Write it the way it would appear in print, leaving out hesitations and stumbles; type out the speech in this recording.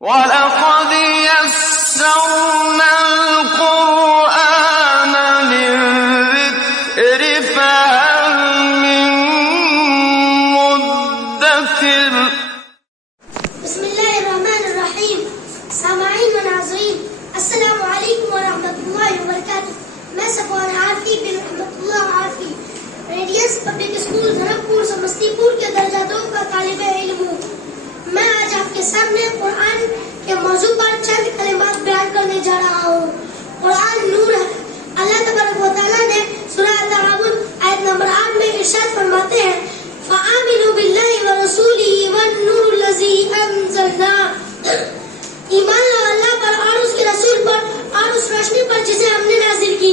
وَلَقَدْ يَسَّرْنَا الْقُرْآنَ لِلذِّكْرِ فَهَلْ مِن مُّدَّكِرٍ. بسم اللہ الرحمن الرحیم. سامعین و ناظرین، السلام علیکم ورحمۃ اللہ وبرکاتہ. میں صفوان عارفی بن رحمۃ اللہ عارفی ریڈینس پبلک اسکول دھرمپور سمستی پور کے درجہ 2 کا طالب علم ہوں. میں آج آپ کے سامنے قرآن کے موضوع پر چند کلمات بیان کرنے جا رہا ہوں. قرآن نور ہے. اللہ تبارک و تعالیٰ نے سورہ تغابن آیت نمبر 8 میں ارشاد فرماتے ہیں فَآمِنُوا بِاللَّهِ وَرَسُولِهِ وَالنُّورِ الَّذِي أَنزَلْنَا. ایمان لاؤ اللہ پر اور اس کے رسول پر اور اس روشنی پر جسے ہم نے نازل کی.